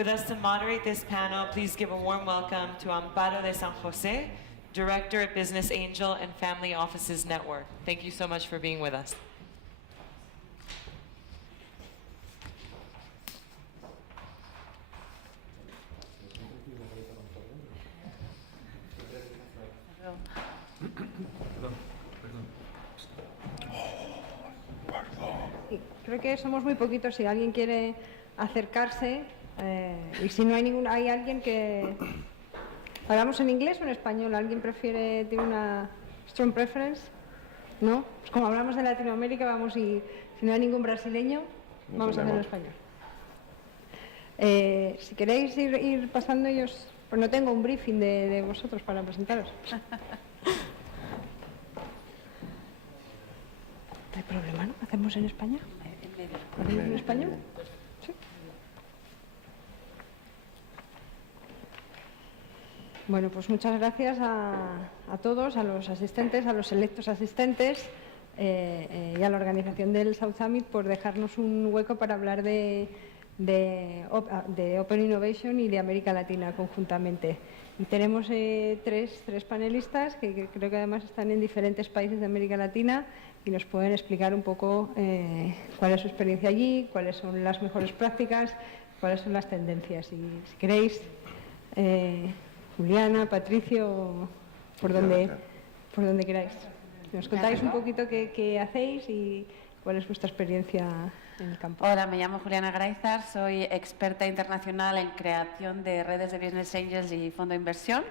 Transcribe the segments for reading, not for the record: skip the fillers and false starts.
With us to moderate this panel, please give a warm welcome to Amparo de San Jose, Director at Business Angel and Family Offices Network. Thank you so much for being with us. Creo que somos muy poquitos. Si alguien quiere acercarse, y si no hay alguien que... ¿Hablamos en inglés o en español? ¿Alguien tiene una strong preference? ¿No? Pues como hablamos de Latinoamérica, vamos, y si no hay ningún brasileño, vamos a hacerlo en español. Si queréis ir pasando ellos, pues no tengo un briefing de vosotros para presentaros. No hay problema, ¿no? ¿Hacemos en español? ¿Hacemos en español? Sí. Bueno, pues muchas gracias a todos, a los asistentes, a los selectos asistentes y a la organización del South Summit por dejarnos un hueco para hablar de Open Innovation y de América Latina conjuntamente. Y tenemos tres panelistas que creo que además están en diferentes países de América Latina y nos pueden explicar un poco cuál es su experiencia allí, cuáles son las mejores prácticas, cuáles son las tendencias. Y si queréis, Juliana, Patricio, por donde queráis. Nos contáis un poquito qué hacéis y cuál es vuestra experiencia en el campo. Hola, me llamo Juliana Graizar, soy experta internacional en creación de redes de Business Angels y fondo de inversión.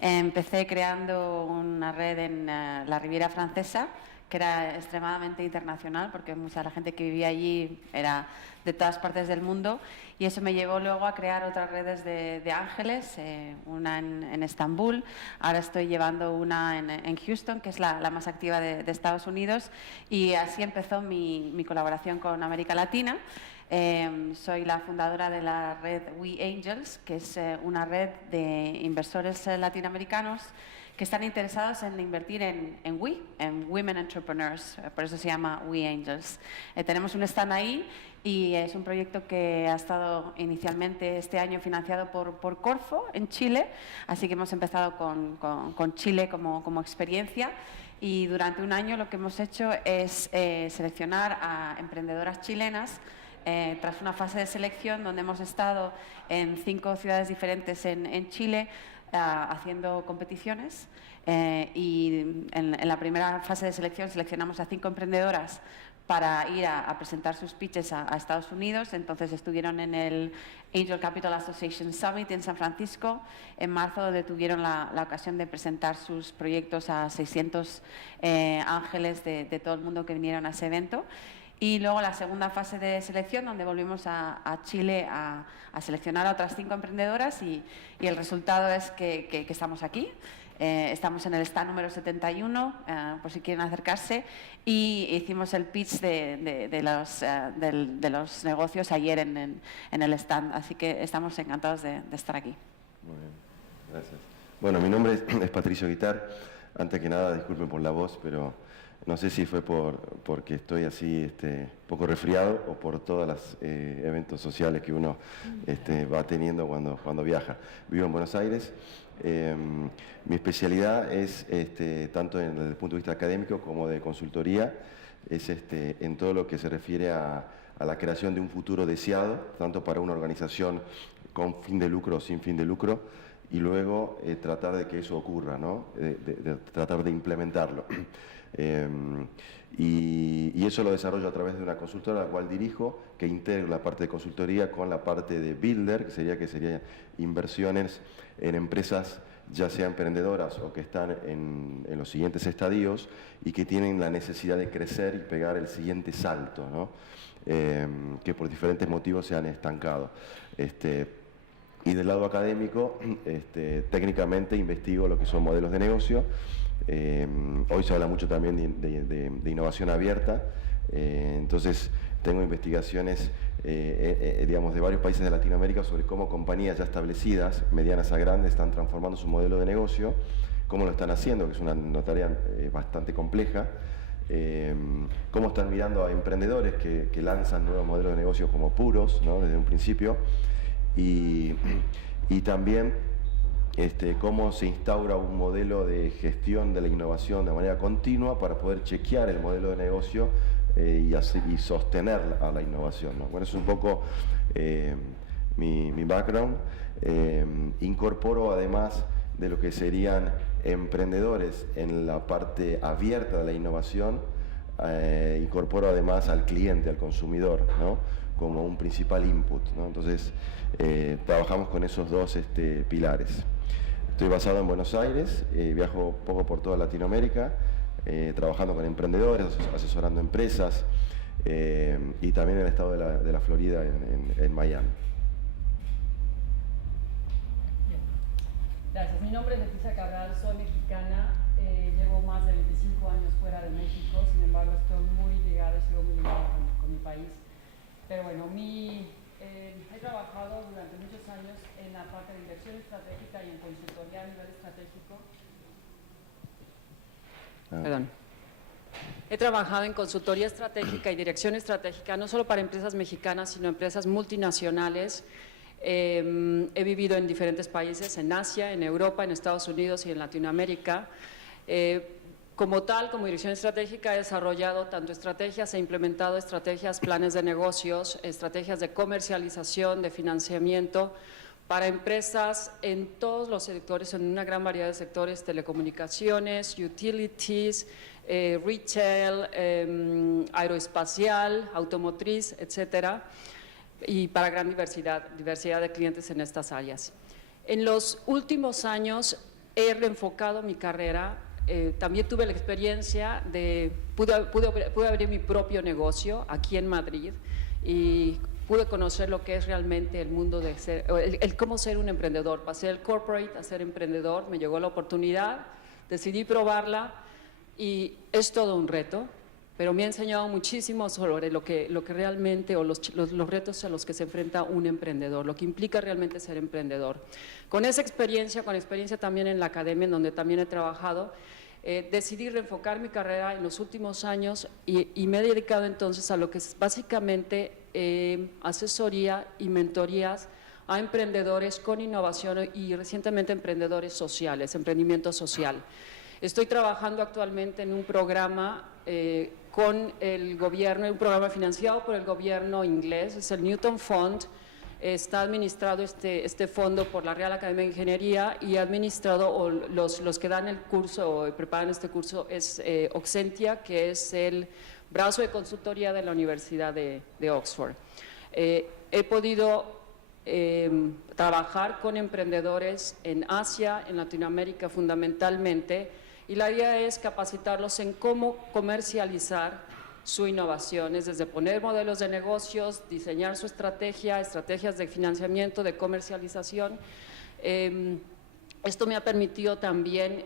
Empecé creando una red en la Riviera Francesa, que era extremadamente internacional, porque mucha de la gente que vivía allí era de todas partes del mundo, y eso me llevó luego a crear otras redes de ángeles, una en Estambul, ahora estoy llevando una en Houston, que es la más activa de Estados Unidos, y así empezó mi colaboración con América Latina. Soy la fundadora de la red We Angels, que es una red de inversores latinoamericanos que están interesados en invertir en Women Entrepreneurs, por eso se llama We Angels. Tenemos un stand ahí y es un proyecto que ha estado inicialmente este año financiado por Corfo en Chile, así que hemos empezado con Chile como experiencia. Y durante un año lo que hemos hecho es seleccionar a emprendedoras chilenas tras una fase de selección donde hemos estado en 5 ciudades diferentes en Chile haciendo competiciones y en la primera fase de selección seleccionamos a 5 emprendedoras para ir a presentar sus pitches a Estados Unidos. Entonces estuvieron en el Angel Capital Association Summit en San Francisco en marzo, donde tuvieron la ocasión de presentar sus proyectos a 600 ángeles de todo el mundo que vinieron a ese evento. Y luego la segunda fase de selección, donde volvimos a Chile a seleccionar a otras 5 emprendedoras y el resultado es que estamos aquí. Estamos en el stand número 71, por si quieren acercarse, y hicimos el pitch de los negocios ayer en el stand, así que estamos encantados de estar aquí. Muy bien, gracias. Bueno, mi nombre es Patricio Guitar. Antes que nada, disculpen por la voz, pero no sé si fue porque estoy así poco resfriado o por todos los eventos sociales que uno va teniendo cuando viaja. Vivo en Buenos Aires. Mi especialidad es, tanto desde el punto de vista académico como de consultoría, es en todo lo que se refiere a la creación de un futuro deseado, tanto para una organización con fin de lucro o sin fin de lucro, y luego tratar de que eso ocurra, ¿no? de tratar de implementarlo. Y eso lo desarrollo a través de una consultora a la cual dirijo, que integra la parte de consultoría con la parte de builder, que serían inversiones en empresas ya sea emprendedoras o que están en los siguientes estadios y que tienen la necesidad de crecer y pegar el siguiente salto, ¿no? Que por diferentes motivos se han estancado. Y del lado académico, técnicamente investigo lo que son modelos de negocio. Hoy se habla mucho también de innovación abierta, entonces tengo investigaciones digamos, de varios países de Latinoamérica sobre cómo compañías ya establecidas, medianas a grandes, están transformando su modelo de negocio, cómo lo están haciendo, que es una tarea bastante compleja, cómo están mirando a emprendedores que lanzan nuevos modelos de negocio como puros, ¿no? Desde un principio. y también cómo se instaura un modelo de gestión de la innovación de manera continua para poder chequear el modelo de negocio y sostener a la innovación, ¿no? Bueno, es un poco mi background. Incorporo además de lo que serían emprendedores en la parte abierta de la innovación, incorporo además al cliente, al consumidor, ¿no? Como un principal input, ¿no? Entonces, trabajamos con esos dos pilares. Estoy basado en Buenos Aires, viajo poco por toda Latinoamérica, trabajando con emprendedores, asesorando empresas, y también en el estado de la Florida, en Miami. Gracias. Mi nombre es Leticia Cabral, soy mexicana, llevo más de 25 años fuera de México, sin embargo estoy muy ligada y sigo muy ligada con mi país. Pero bueno, he trabajado durante muchos años en la parte de inversión estratégica y en consultoría a nivel estratégico. Perdón. He trabajado en consultoría estratégica y dirección estratégica, no solo para empresas mexicanas, sino empresas multinacionales. He vivido en diferentes países, en Asia, en Europa, en Estados Unidos y en Latinoamérica. Como tal, como dirección estratégica, he desarrollado tanto estrategias, he implementado estrategias, planes de negocios, estrategias de comercialización, de financiamiento para empresas en todos los sectores, en una gran variedad de sectores: telecomunicaciones, utilities, retail, aeroespacial, automotriz, etcétera, y para gran diversidad de clientes en estas áreas. En los últimos años he reenfocado mi carrera. También tuve la experiencia pude abrir mi propio negocio aquí en Madrid y pude conocer lo que es realmente el mundo de el cómo ser un emprendedor. Pasé del corporate a ser emprendedor, me llegó la oportunidad, decidí probarla y es todo un reto, pero me ha enseñado muchísimo sobre lo que realmente, o los retos a los que se enfrenta un emprendedor, lo que implica realmente ser emprendedor. Con esa experiencia, con experiencia también en la academia, en donde también he trabajado, decidí reenfocar mi carrera en los últimos años y me he dedicado entonces a lo que es básicamente asesoría y mentorías a emprendedores con innovación y recientemente emprendedores sociales, emprendimiento social. Estoy trabajando actualmente en un programa con el gobierno, un programa financiado por el gobierno inglés, es el Newton Fund. Está administrado este fondo por la Real Academia de Ingeniería y administrado, o los que dan el curso o preparan este curso, es Oxentia, que es el brazo de consultoría de la Universidad de Oxford. He podido trabajar con emprendedores en Asia, en Latinoamérica fundamentalmente, y la idea es capacitarlos en cómo comercializar su innovación, es desde poner modelos de negocios, diseñar su estrategias de financiamiento, de comercialización. Esto me ha permitido también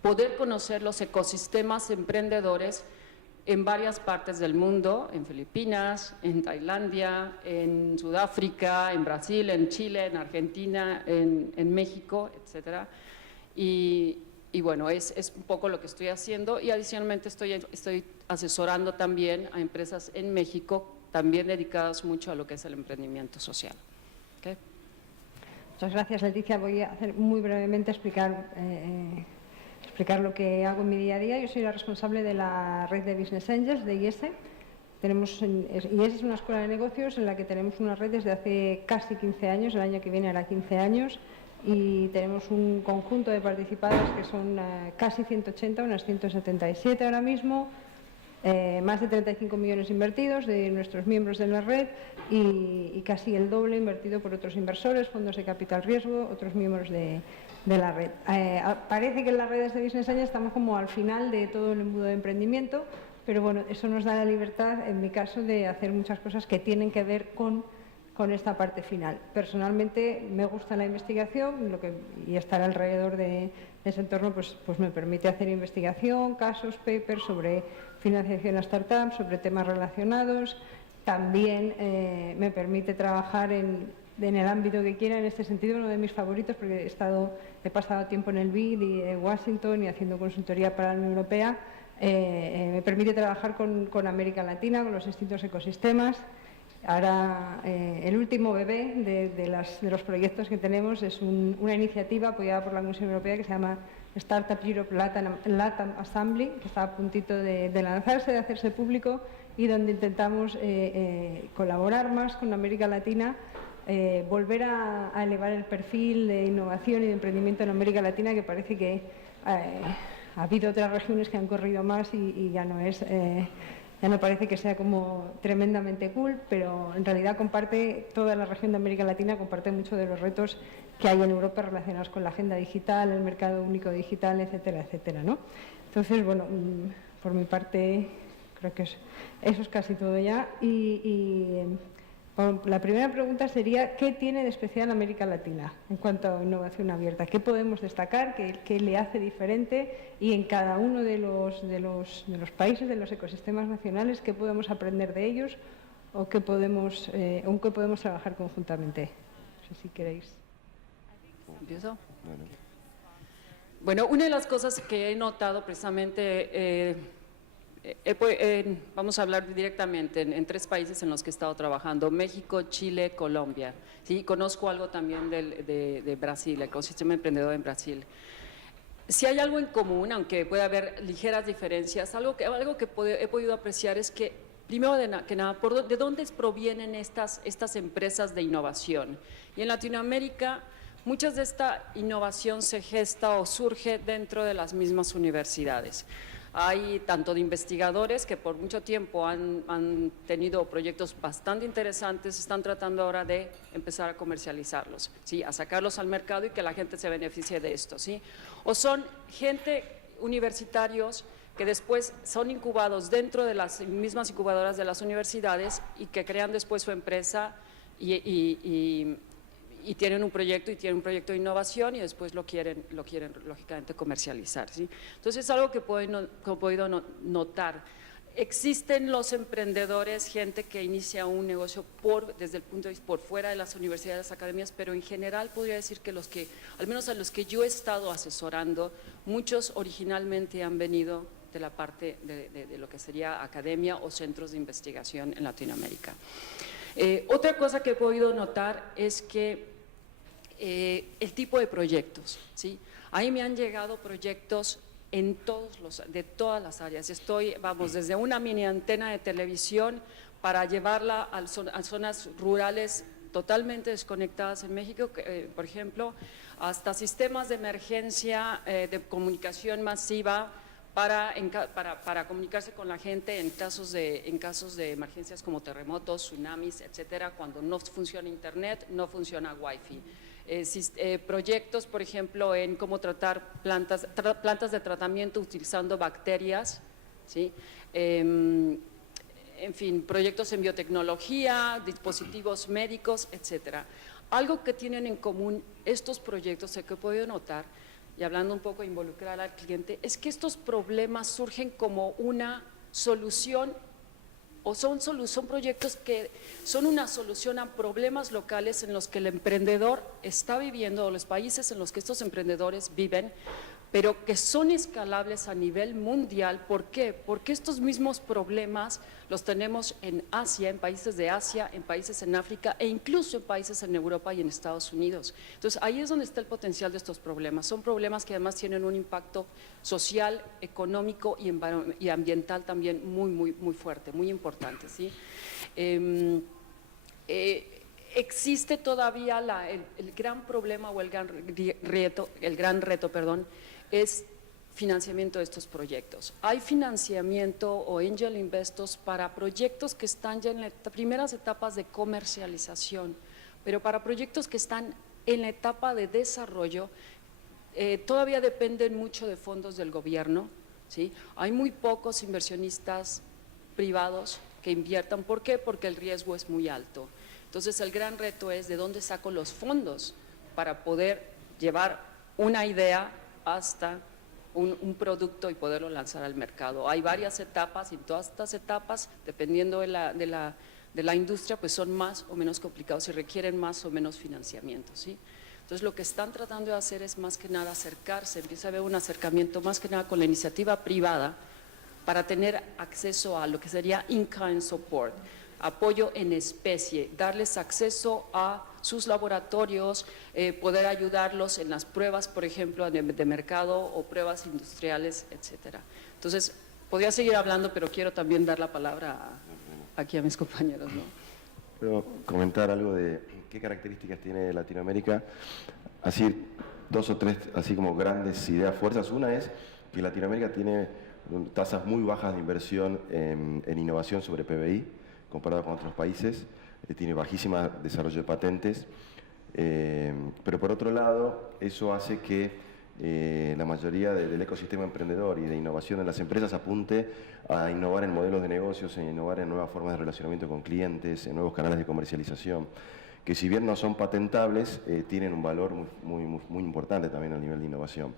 poder conocer los ecosistemas emprendedores en varias partes del mundo, en Filipinas, en Tailandia, en Sudáfrica, en Brasil, en Chile, en Argentina, en México, etcétera. Y bueno, es un poco lo que estoy haciendo, y adicionalmente estoy asesorando también a empresas en México, también dedicadas mucho a lo que es el emprendimiento social. ¿Okay? Muchas gracias, Leticia. Voy a hacer muy brevemente explicar lo que hago en mi día a día. Yo soy la responsable de la red de Business Angels de IES. IES es una escuela de negocios en la que tenemos una red desde hace casi 15 años, el año que viene hará 15 años, y tenemos un conjunto de participadas que son casi 180, unas 177 ahora mismo, más de 35 millones invertidos de nuestros miembros de la red y casi el doble invertido por otros inversores, fondos de capital riesgo, otros miembros de la red. Parece que en las redes de Business Angels estamos como al final de todo el embudo de emprendimiento, pero bueno, eso nos da la libertad, en mi caso, de hacer muchas cosas que tienen que ver con esta parte final. Personalmente me gusta la investigación y estar alrededor de ese entorno pues me permite hacer investigación, casos, papers sobre financiación a startups, sobre temas relacionados. También me permite trabajar en el ámbito que quiera. En este sentido, uno de mis favoritos, porque he pasado tiempo en el BID y en Washington y haciendo consultoría para la Unión Europea, me permite trabajar con América Latina, con los distintos ecosistemas. Ahora, el último bebé de los proyectos que tenemos es una iniciativa apoyada por la Comisión Europea que se llama Startup Europe Latam Assembly, que está a puntito de lanzarse, de hacerse público, y donde intentamos colaborar más con América Latina, volver a elevar el perfil de innovación y de emprendimiento en América Latina, que parece que ha habido otras regiones que han corrido más y ya no es... ya no parece que sea como tremendamente cool, pero en realidad toda la región de América Latina comparte muchos de los retos que hay en Europa relacionados con la agenda digital, el mercado único digital, etcétera, etcétera, ¿no? Entonces, bueno, por mi parte creo que eso es casi todo ya. La primera pregunta sería, ¿qué tiene de especial América Latina en cuanto a innovación abierta? ¿Qué podemos destacar? ¿Qué le hace diferente? Y en cada uno de los países, de los ecosistemas nacionales, ¿qué podemos aprender de ellos o qué podemos trabajar conjuntamente? No sé si queréis. ¿Empiezo? Bueno, una de las cosas que he notado precisamente... vamos a hablar directamente en 3 países en los que he estado trabajando: México, Chile, Colombia. ¿Sí? Conozco algo también de Brasil, el ecosistema emprendedor en Brasil. Si hay algo en común, aunque pueda haber ligeras diferencias, algo que he podido apreciar es que, primero que nada, ¿de dónde provienen estas empresas de innovación? Y en Latinoamérica, muchas de esta innovación se gesta o surge dentro de las mismas universidades. Hay tanto de investigadores que por mucho tiempo han tenido proyectos bastante interesantes, están tratando ahora de empezar a comercializarlos, ¿sí? A sacarlos al mercado y que la gente se beneficie de esto, ¿sí? O son gente universitarios que después son incubados dentro de las mismas incubadoras de las universidades y que crean después su empresa y tienen un proyecto de innovación y después lo quieren lógicamente comercializar, ¿sí? Entonces es algo que he podido notar. Existen los emprendedores, gente que inicia un negocio desde el punto de vista por fuera de las universidades, academias, pero en general podría decir que al menos a los que yo he estado asesorando, muchos originalmente han venido de la parte de lo que sería academia o centros de investigación en Latinoamérica. Otra cosa que he podido notar es que el tipo de proyectos, ¿sí? Ahí me han llegado proyectos de todas las áreas. Desde una mini antena de televisión para llevarla a zonas rurales totalmente desconectadas en México, por ejemplo, hasta sistemas de emergencia de comunicación masiva para comunicarse con la gente en casos de emergencias como terremotos, tsunamis, etcétera, cuando no funciona internet, no funciona wifi. Proyectos, por ejemplo, en cómo tratar plantas de tratamiento utilizando bacterias, ¿sí? En fin, proyectos en biotecnología, dispositivos médicos, etcétera. Algo que tienen en común estos proyectos, que he podido notar, y hablando un poco de involucrar al cliente, es que estos problemas surgen como una solución o son proyectos que son una solución a problemas locales en los que el emprendedor está viviendo o los países en los que estos emprendedores viven, pero que son escalables a nivel mundial. ¿Por qué? Porque estos mismos problemas los tenemos en Asia, en países de Asia, en países en África e incluso en países en Europa y en Estados Unidos. Entonces ahí es donde está el potencial de estos problemas. Son problemas que además tienen un impacto social, económico y ambiental también muy fuerte, muy importante, ¿sí? Existe todavía el gran problema o el gran reto, es financiamiento de estos proyectos. Hay financiamiento o angel investors para proyectos que están ya en las primeras etapas de comercialización, pero para proyectos que están en la etapa de desarrollo, todavía dependen mucho de fondos del gobierno, ¿sí? Hay muy pocos inversionistas privados que inviertan. ¿Por qué? Porque el riesgo es muy alto. Entonces el gran reto es de dónde saco los fondos para poder llevar una idea hasta un producto y poderlo lanzar al mercado. Hay varias etapas y todas estas etapas, dependiendo de la industria, pues son más o menos complicados y requieren más o menos financiamiento, ¿sí? Entonces lo que están tratando de hacer es más que nada acercarse, empieza a haber un acercamiento más que nada con la iniciativa privada para tener acceso a lo que sería in-kind support. apoyo en especie, darles acceso a sus laboratorios, poder ayudarlos en las pruebas, por ejemplo, de mercado o pruebas industriales, etcétera. Entonces, podría seguir hablando, pero quiero también dar la palabra aquí a mis compañeros, ¿no? Puedo comentar algo de qué características tiene Latinoamérica, así 2 o 3, así como grandes ideas, fuerzas. Una es que Latinoamérica tiene tasas muy bajas de inversión en innovación sobre PBI, comparado con otros países, tiene bajísimo desarrollo de patentes, pero por otro lado, eso hace que la mayoría del ecosistema emprendedor y de innovación en las empresas apunte a innovar en modelos de negocios, a innovar en nuevas formas de relacionamiento con clientes, en nuevos canales de comercialización, que si bien no son patentables, tienen un valor muy importante también a nivel de innovación.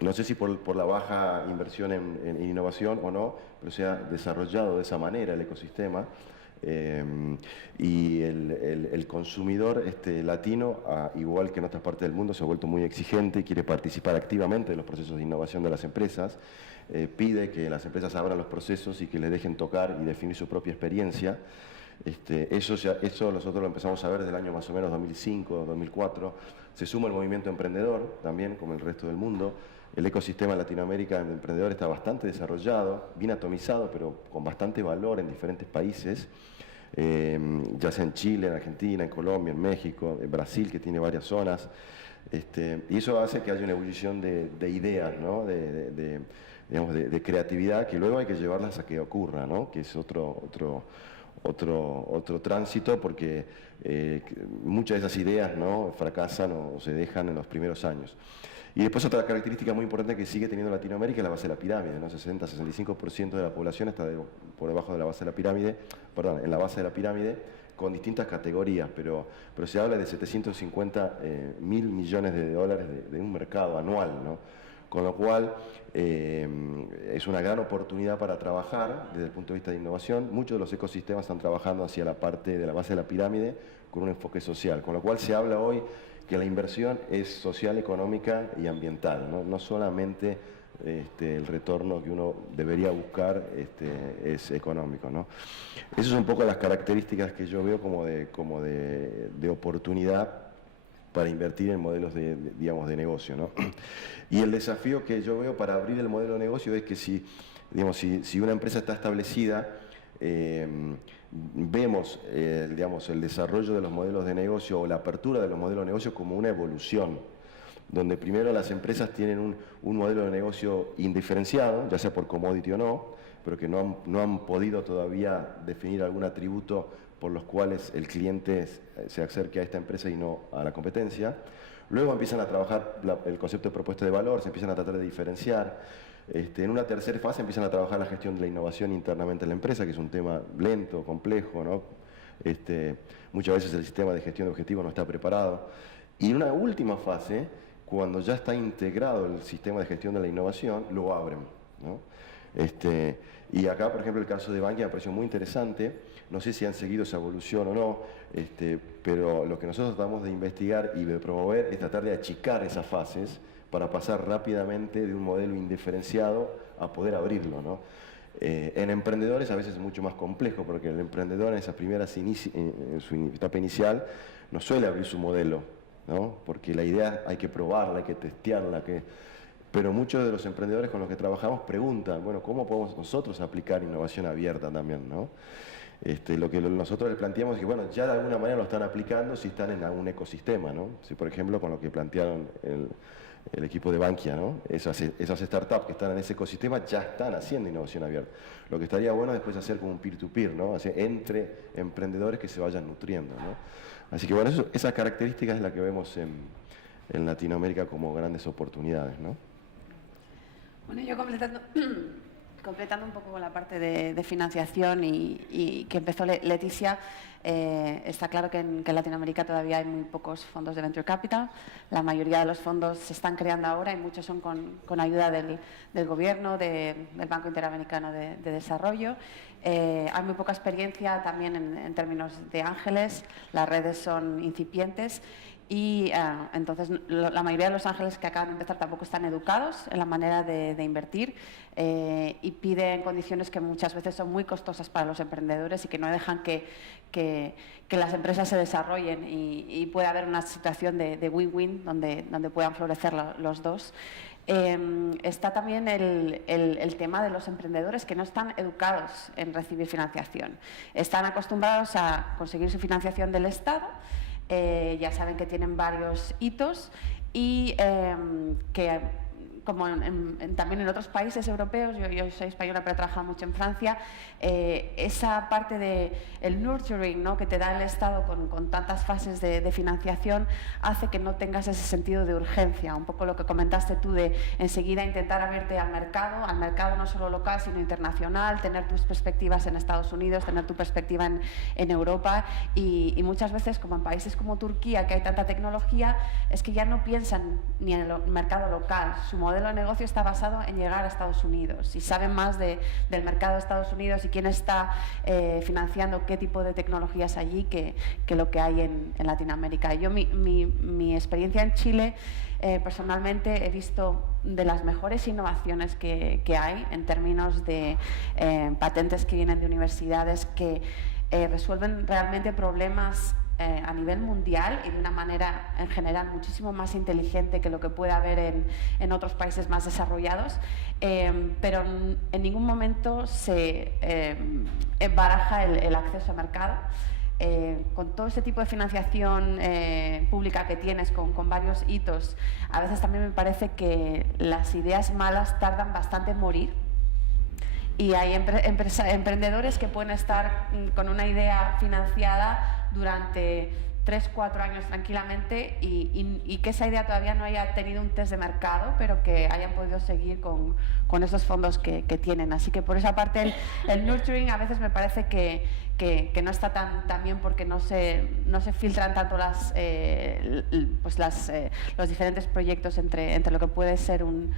No sé si por la baja inversión en innovación o no, pero se ha desarrollado de esa manera el ecosistema. Y el consumidor latino, igual que en otras partes del mundo, se ha vuelto muy exigente y quiere participar activamente en los procesos de innovación de las empresas. Pide que las empresas abran los procesos y que les dejen tocar y definir su propia experiencia. Eso nosotros lo empezamos a ver desde el año más o menos 2005, 2004. Se suma el movimiento emprendedor también, como el resto del mundo. El ecosistema en Latinoamérica de emprendedor está bastante desarrollado, bien atomizado, pero con bastante valor en diferentes países, ya sea en Chile, en Argentina, en Colombia, en México, en Brasil, que tiene varias zonas. Y eso hace que haya una ebullición de ideas, ¿no? de creatividad, que luego hay que llevarlas a que ocurra, ¿no? Que es otro tránsito, porque muchas de esas ideas, ¿no? fracasan o se dejan en los primeros años. Y después otra característica muy importante que sigue teniendo Latinoamérica es la base de la pirámide, ¿no? 60-65% de la población está por debajo de la base de la pirámide, perdón, en la base de la pirámide, con distintas categorías, pero se habla de 750 mil millones de dólares de un mercado anual, ¿no? Con lo cual es una gran oportunidad para trabajar desde el punto de vista de innovación. Muchos de los ecosistemas están trabajando hacia la parte de la base de la pirámide con un enfoque social, con lo cual se habla hoy que la inversión es social, económica y ambiental, no solamente el retorno que uno debería buscar es económico, ¿no? Esas son un poco las características que yo veo como de oportunidad para invertir en modelos digamos, de negocio, ¿no? Y el desafío que yo veo para abrir el modelo de negocio es que si una empresa está establecida, vemos digamos, el desarrollo de los modelos de negocio o la apertura de los modelos de negocio como una evolución, donde primero las empresas tienen un modelo de negocio indiferenciado, ya sea por commodity o no, pero que no han podido todavía definir algún atributo por los cuales el cliente se acerque a esta empresa y no a la competencia. Luego empiezan a trabajar el concepto de propuesta de valor, se empiezan a tratar de diferenciar. En una tercera fase empiezan a trabajar la gestión de la innovación internamente en la empresa, que es un tema lento, complejo, ¿no? Muchas veces el sistema de gestión de objetivos no está preparado. Y en una última fase, cuando ya está integrado el sistema de gestión de la innovación, lo abren, ¿no? Y acá, por ejemplo, el caso de Bankia me pareció muy interesante. No sé si han seguido esa evolución o no, pero lo que nosotros tratamos de investigar y de promover es tratar de achicar esas fases para pasar rápidamente de un modelo indiferenciado a poder abrirlo, ¿no? En emprendedores a veces es mucho más complejo, porque el emprendedor en esas primeras en su etapa inicial no suele abrir su modelo, ¿no? Porque la idea hay que probarla, hay que testearla, pero muchos de los emprendedores con los que trabajamos preguntan, bueno, ¿cómo podemos nosotros aplicar innovación abierta también, ¿no? Lo que nosotros les planteamos es que, bueno, ya de alguna manera lo están aplicando si están en algún ecosistema, ¿no? Si, por ejemplo, con lo que plantearon el equipo de Bankia, ¿no? Esas startups que están en ese ecosistema ya están haciendo innovación abierta. Lo que estaría bueno es después hacer como un peer-to-peer, ¿no? Entre emprendedores que se vayan nutriendo, ¿no? Así que, bueno, esas características es la que vemos en Latinoamérica como grandes oportunidades, ¿no? Bueno, yo completando un poco con la parte de financiación y que empezó Leticia, está claro que en Latinoamérica todavía hay muy pocos fondos de Venture Capital. La mayoría de los fondos se están creando ahora y muchos son con ayuda del gobierno, del Banco Interamericano de Desarrollo. Hay muy poca experiencia también en términos de ángeles, las redes son incipientes y entonces la mayoría de los ángeles que acaban de empezar tampoco están educados en la manera de invertir y piden condiciones que muchas veces son muy costosas para los emprendedores y que no dejan que las empresas se desarrollen y pueda haber una situación de win-win donde puedan florecer los dos. Está también el tema de los emprendedores que no están educados en recibir financiación. Están acostumbrados a conseguir su financiación del Estado, ya saben que tienen varios hitos y que como también en otros países europeos, yo soy española pero he trabajado mucho en Francia, esa parte del nurturing, ¿no?, que te da el Estado con tantas fases de financiación hace que no tengas ese sentido de urgencia, un poco lo que comentaste tú de enseguida intentar abrirte al mercado no solo local sino internacional, tener tus perspectivas en Estados Unidos, tener tu perspectiva en Europa y muchas veces como en países como Turquía que hay tanta tecnología es que ya no piensan ni en el mercado local, su modelo de negocio está basado en llegar a Estados Unidos y saben más del mercado de Estados Unidos y quién está financiando qué tipo de tecnologías allí que lo que hay en Latinoamérica. Yo mi experiencia en Chile personalmente he visto de las mejores innovaciones que hay en términos de patentes que vienen de universidades que resuelven realmente problemas a nivel mundial y de una manera en general muchísimo más inteligente que lo que puede haber en otros países más desarrollados, pero en ningún momento se baraja el acceso al mercado. Con todo este tipo de financiación pública que tienes, con varios hitos, a veces también me parece que las ideas malas tardan bastante en morir. Y hay emprendedores que pueden estar con una idea financiada durante 3-4 años tranquilamente y que esa idea todavía no haya tenido un test de mercado, pero que hayan podido seguir con esos fondos que tienen. Así que por esa parte el nurturing a veces me parece que no está tan bien porque no se filtran tanto los diferentes proyectos entre lo que puede ser un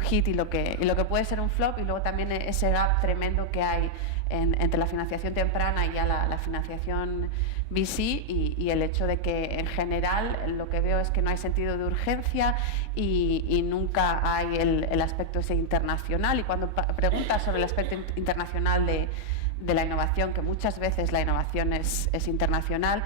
hit y lo que puede ser un flop, y luego también ese gap tremendo que hay entre la financiación temprana y ya la financiación VC y el hecho de que en general lo que veo es que no hay sentido de urgencia y nunca hay el aspecto ese internacional. Y cuando preguntas sobre el aspecto internacional de la innovación, que muchas veces la innovación es internacional,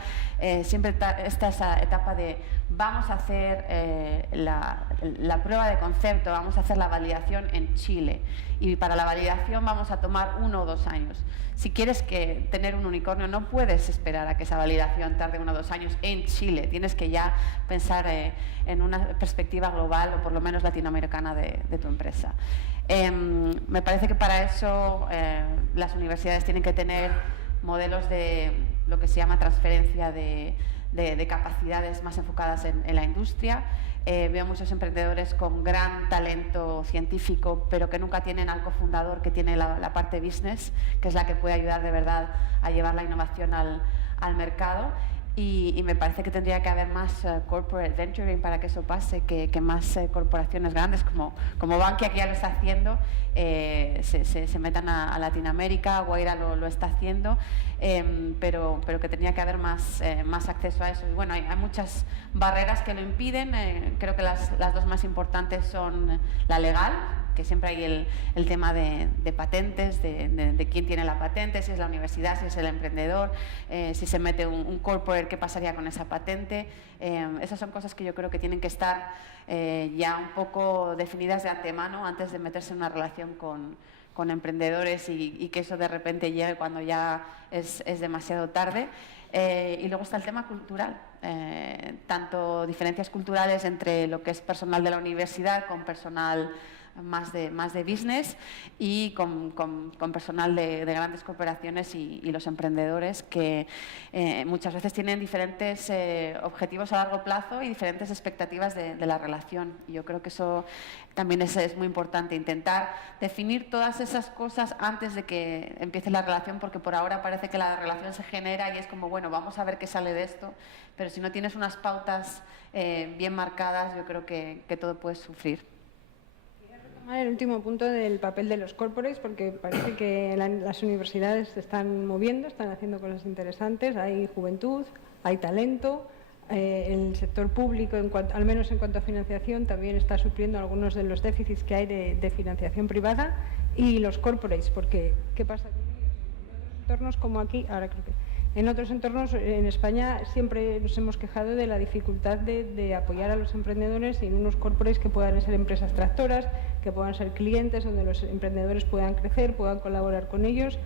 siempre está esa etapa de vamos a hacer la prueba de concepto, vamos a hacer la validación en Chile y para la validación vamos a tomar 1 o 2 años. Si quieres tener un unicornio no puedes esperar a que esa validación tarde 1 o 2 años en Chile, tienes que ya pensar en una perspectiva global o por lo menos latinoamericana de tu empresa. Me parece que para eso las universidades tienen que tener modelos de lo que se llama transferencia de capacidades más enfocadas en la industria. Veo muchos emprendedores con gran talento científico, pero que nunca tienen al cofundador que tiene la parte business, que es la que puede ayudar de verdad a llevar la innovación al mercado. Y me parece que tendría que haber más corporate venturing para que eso pase, que más corporaciones grandes como Bankia, que ya lo está haciendo, se metan a Latinoamérica. Guaira lo está haciendo, pero que tendría que haber más acceso a eso. Y bueno, hay muchas barreras que lo impiden. Creo que las dos más importantes son la legal, que siempre hay el tema de patentes, de quién tiene la patente, si es la universidad, si es el emprendedor, si se mete un corporate, qué pasaría con esa patente. Esas son cosas que yo creo que tienen que estar ya un poco definidas de antemano antes de meterse en una relación con emprendedores y que eso de repente llegue cuando ya es demasiado tarde. Y luego está el tema cultural, tanto diferencias culturales entre lo que es personal de la universidad con personal más de business y con personal de grandes corporaciones y los emprendedores que muchas veces tienen diferentes objetivos a largo plazo y diferentes expectativas de la relación. Y yo creo que eso también es muy importante, intentar definir todas esas cosas antes de que empiece la relación, porque por ahora parece que la relación se genera y es como, bueno, vamos a ver qué sale de esto, pero si no tienes unas pautas bien marcadas, yo creo que todo puede sufrir. El último punto del papel de los corporates, porque parece que las universidades se están moviendo, están haciendo cosas interesantes, hay juventud, hay talento, el sector público, al menos en cuanto a financiación, también está supliendo algunos de los déficits que hay de financiación privada, y los corporates, porque ¿qué pasa con ellos? En otros entornos como aquí, ahora creo que en otros entornos, en España siempre nos hemos quejado de la dificultad de apoyar a los emprendedores en unos corporates que puedan ser empresas tractoras, que puedan ser clientes, donde los emprendedores puedan crecer, puedan colaborar con ellos.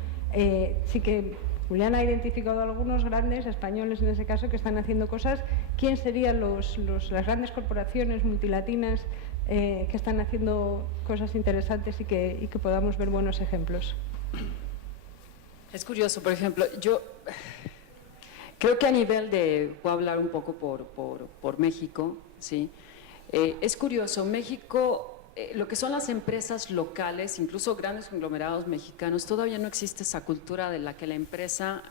Sí que Julián ha identificado algunos grandes españoles, en ese caso, que están haciendo cosas. ¿Quién serían las grandes corporaciones multilatinas que están haciendo cosas interesantes y que podamos ver buenos ejemplos? Es curioso, por ejemplo, yo creo que a nivel de, voy a hablar un poco por México, ¿sí? Es curioso, México, lo que son las empresas locales, incluso grandes conglomerados mexicanos, todavía no existe esa cultura de la que la empresa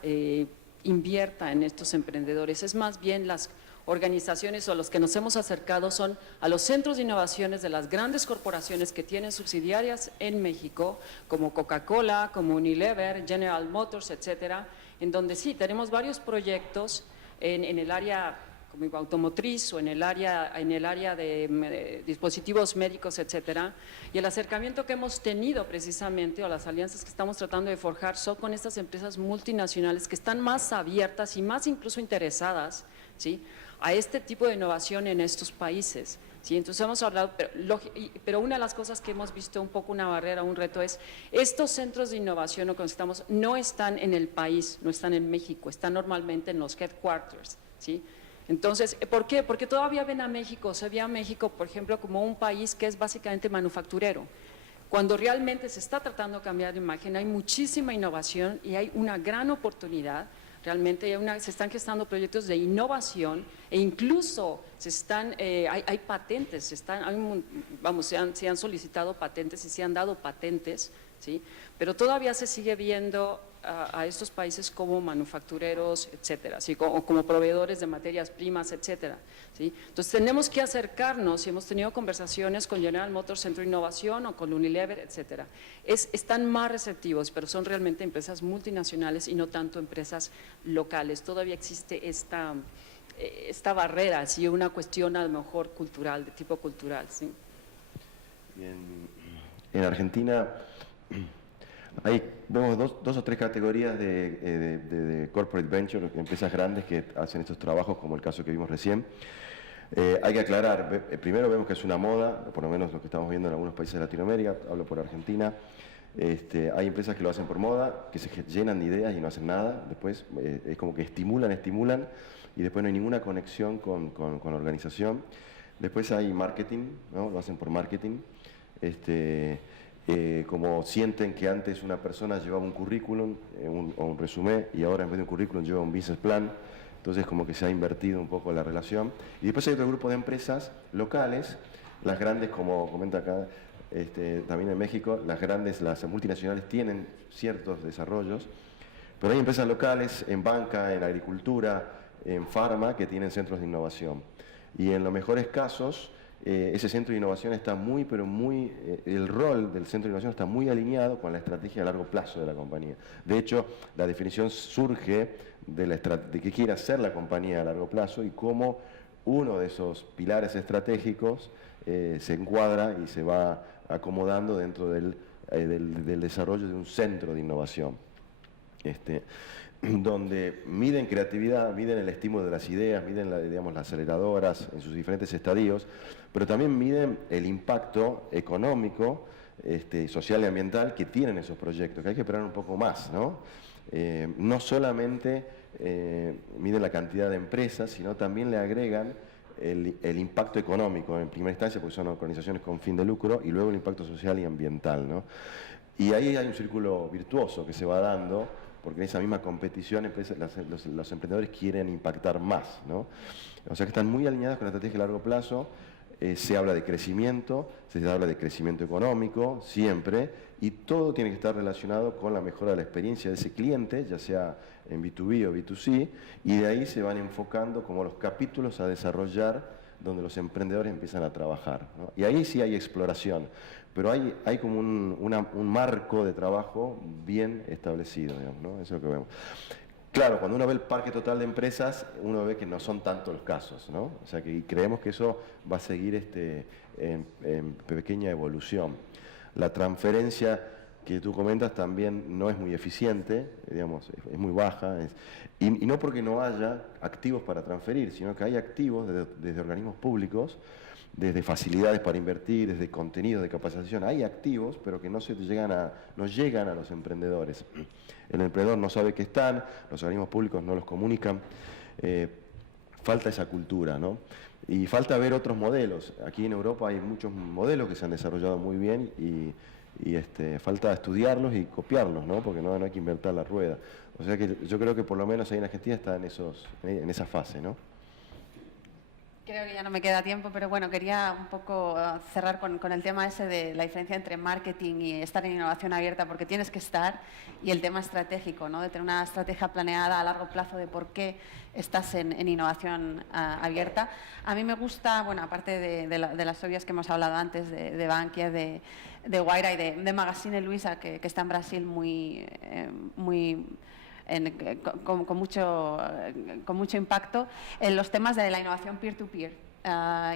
invierta en estos emprendedores. Es más bien las organizaciones o los que nos hemos acercado son a los centros de innovaciones de las grandes corporaciones que tienen subsidiarias en México, como Coca-Cola, como Unilever, General Motors, etcétera, en donde sí, tenemos varios proyectos en el área como automotriz o en el área de dispositivos médicos, etcétera, y el acercamiento que hemos tenido precisamente, o las alianzas que estamos tratando de forjar, son con estas empresas multinacionales que están más abiertas y más incluso interesadas, ¿sí?, a este tipo de innovación en estos países. ¿Sí? Entonces hemos hablado, pero una de las cosas que hemos visto un poco una barrera, un reto es, estos centros de innovación o estamos no están en el país, no están en México, están normalmente en los headquarters, ¿sí? Entonces, ¿por qué? Porque todavía ven a México, se ve a México, por ejemplo, como un país que es básicamente manufacturero. Cuando realmente se está tratando de cambiar de imagen, hay muchísima innovación y hay una gran oportunidad. Realmente se están gestando proyectos de innovación e incluso hay patentes, se han solicitado patentes y se han dado patentes, ¿sí? Pero todavía se sigue viendo a estos países como manufactureros, etcétera, ¿sí? como proveedores de materias primas, etcétera, ¿sí? Entonces tenemos que acercarnos, y hemos tenido conversaciones con General Motors Centro de Innovación o con Unilever, etcétera. Están más receptivos, pero son realmente empresas multinacionales y no tanto empresas locales. Todavía existe esta barrera, ¿sí? Una cuestión a lo mejor cultural, de tipo cultural, ¿sí? En Argentina vemos dos o tres categorías de corporate venture, empresas grandes que hacen estos trabajos, como el caso que vimos recién. Hay que aclarar, primero vemos que es una moda, por lo menos lo que estamos viendo en algunos países de Latinoamérica, hablo por Argentina. Hay empresas que lo hacen por moda, que se llenan de ideas y no hacen nada, después es como que estimulan y después no hay ninguna conexión con la organización. Después hay marketing, ¿no? Lo hacen por marketing. Como sienten que antes una persona llevaba un currículum o un resumen y ahora en vez de un currículum lleva un business plan, entonces como que se ha invertido un poco la relación. Y después hay otro grupo de empresas locales, las grandes, como comenta acá también en México, las multinacionales tienen ciertos desarrollos, pero hay empresas locales en banca, en agricultura, en farma, que tienen centros de innovación. Y en los mejores casos, ese centro de innovación está el rol del centro de innovación está muy alineado con la estrategia a largo plazo de la compañía. De hecho, la definición surge de qué quiere hacer la compañía a largo plazo y cómo uno de esos pilares estratégicos se encuadra y se va acomodando dentro del desarrollo de un centro de innovación. Donde miden creatividad, miden el estímulo de las ideas, miden las aceleradoras en sus diferentes estadios, pero también miden el impacto económico, social y ambiental que tienen esos proyectos, que hay que esperar un poco más, ¿no? No solamente miden la cantidad de empresas, sino también le agregan el impacto económico en primera instancia, porque son organizaciones con fin de lucro, y luego el impacto social y ambiental, ¿no? Y ahí hay un círculo virtuoso que se va dando, porque en esa misma competición los emprendedores quieren impactar más, ¿no? O sea que están muy alineados con la estrategia a largo plazo. Se habla de crecimiento, se habla de crecimiento económico, siempre, y todo tiene que estar relacionado con la mejora de la experiencia de ese cliente, ya sea en B2B o B2C, y de ahí se van enfocando como los capítulos a desarrollar donde los emprendedores empiezan a trabajar, ¿no? Y ahí sí hay exploración, pero hay como un marco de trabajo bien establecido, digamos, ¿no? Eso es lo que vemos. Claro, cuando uno ve el parque total de empresas, uno ve que no son tantos los casos, ¿no? O sea, que creemos que eso va a seguir en pequeña evolución. La transferencia que tú comentas también no es muy eficiente, digamos, es muy baja, y no porque no haya activos para transferir, sino que hay activos desde organismos públicos, desde facilidades para invertir, desde contenidos de capacitación, hay activos, pero que no llegan a los emprendedores. El emprendedor no sabe que están, los organismos públicos no los comunican, falta esa cultura, ¿no? Y falta ver otros modelos. Aquí en Europa hay muchos modelos que se han desarrollado muy bien y falta estudiarlos y copiarlos, ¿no? Porque no hay que inventar la rueda. O sea que yo creo que por lo menos ahí en Argentina está en esa fase, ¿no? Creo que ya no me queda tiempo, pero bueno, quería un poco cerrar con el tema ese de la diferencia entre marketing y estar en innovación abierta, porque tienes que estar, y el tema estratégico, ¿no? De tener una estrategia planeada a largo plazo de por qué estás en innovación abierta. A mí me gusta, bueno, aparte de las obvias que hemos hablado antes, de Bankia, de Wayra y de Magazine Luiza, que está en Brasil con mucho impacto en los temas de la innovación peer-to-peer.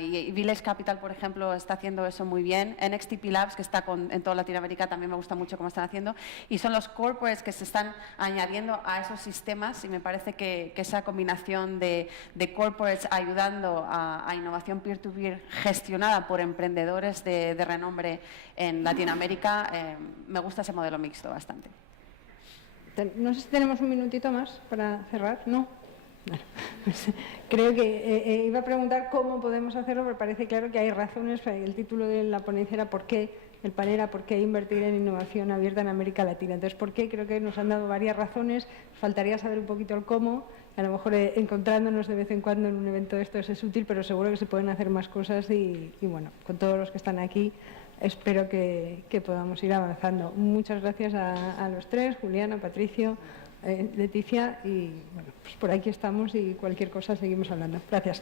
Y Village Capital, por ejemplo, está haciendo eso muy bien. NXTP Labs, que está en toda Latinoamérica, también me gusta mucho cómo están haciendo. Y son los corporates que se están añadiendo a esos sistemas, y me parece que esa combinación de corporates ayudando a innovación peer-to-peer gestionada por emprendedores de renombre en Latinoamérica, me gusta ese modelo mixto bastante. No sé si tenemos un minutito más para cerrar, ¿no? Bueno, pues, creo que iba a preguntar cómo podemos hacerlo, pero parece claro que hay razones. El título de la ponencia era ¿por qué? El panel era ¿por qué invertir en innovación abierta en América Latina? Entonces, ¿por qué? Creo que nos han dado varias razones. Faltaría saber un poquito el cómo. A lo mejor encontrándonos de vez en cuando en un evento de estos es útil, pero seguro que se pueden hacer más cosas y bueno, con todos los que están aquí, espero que podamos ir avanzando. Muchas gracias a los tres, Juliana, Patricio, Leticia, y bueno, pues por aquí estamos y cualquier cosa seguimos hablando. Gracias.